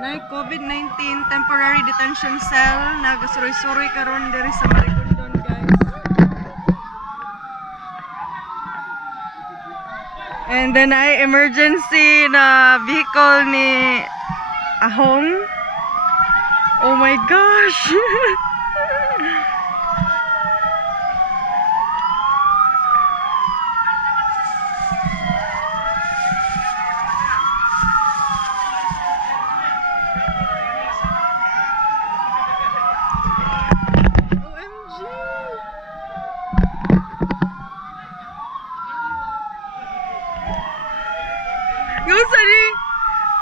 na COVID-19 temporary detention cell nagasuroy-suroy karon diri sa Marigondon, guys. And then ay emergency na vehicle ni Ahong. Oh my gosh.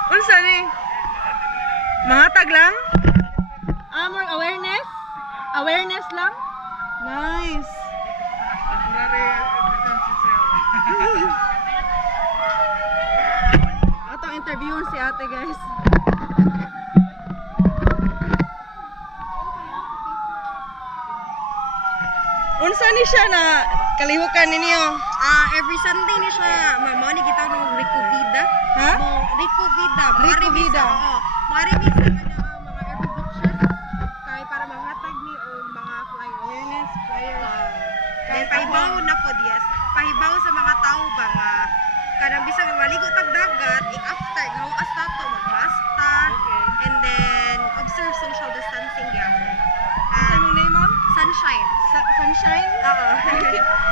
Unsa ni? Mga tag lang? More awareness? Awareness lang? Nice. Atong interviewon si ate, guys. Unsa ni siya na kalihukan ninyo? Every Sunday ni siya, mao ni kita ng Rico Vida. Ha? Rico Vida. Rico Vida. Mari mi sa mga every bookshop kay para manghatag ni og mga Awareness flyers. kay pahibaw na po dias. Pahibaw sa mga tao ba nga kanang bisag maligo tag dagat, after gawas nato mag-mask ta, and then observe social distancing gyapon. Ano name, ma'am? Sunshine. Sunshine? Oo.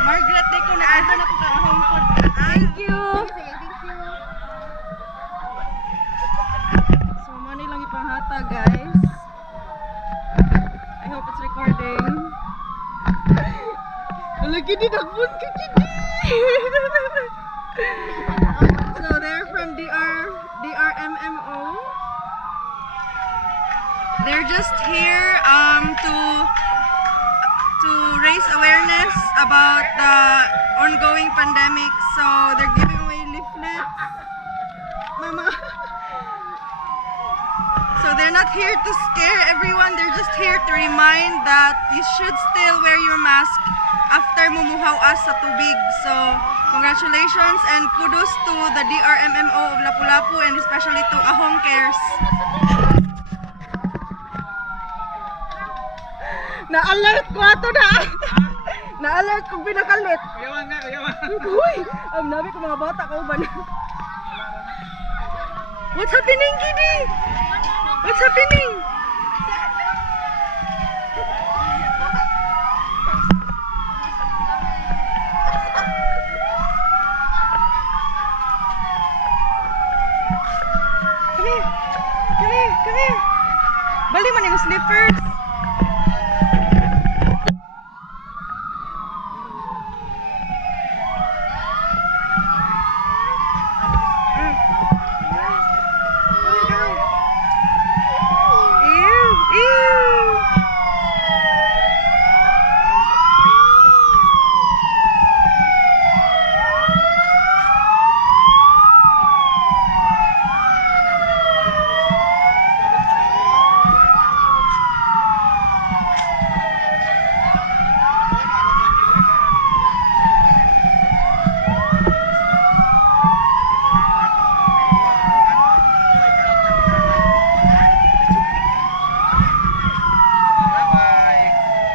Margaret, ko na ito na po ka home food. Thank you! Thank you. So, money lang ipanghatag, guys. I hope it's recording. Lagi di nagbun ka, Kiki! So, they're from DRMMO. They're just here to raise awareness about the ongoing pandemic. So they're giving away leaflets. Mama. So they're not here to scare everyone. They're just here to remind that you should still wear your mask after mumuhaw as sa tubig. So congratulations and kudos to the DRMMO of Lapu-Lapu and especially to Ahong Cares. Na-alert ko ato na! Na-alert kong pinakalit! Kuyawan nga, kuyawan! Uy! Ang nabi ko mga bata ka ba na? What's happening, Gidi? What's happening? Come here! Come here! Come here! Bali man yung slippers!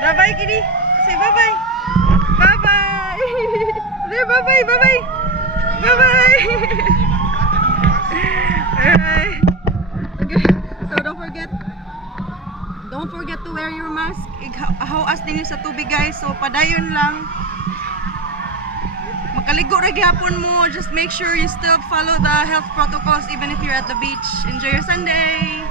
Bye-bye, Kitty. Say bye-bye. Bye-bye. There, bye-bye, bye-bye. Bye-bye. Alright. Okay. So don't forget to wear your mask. Ahawas din sa tubig, guys. So padayon lang. Makaligo ra gyapon mo. Just make sure you still follow the health protocols even if you're at the beach. Enjoy your Sunday.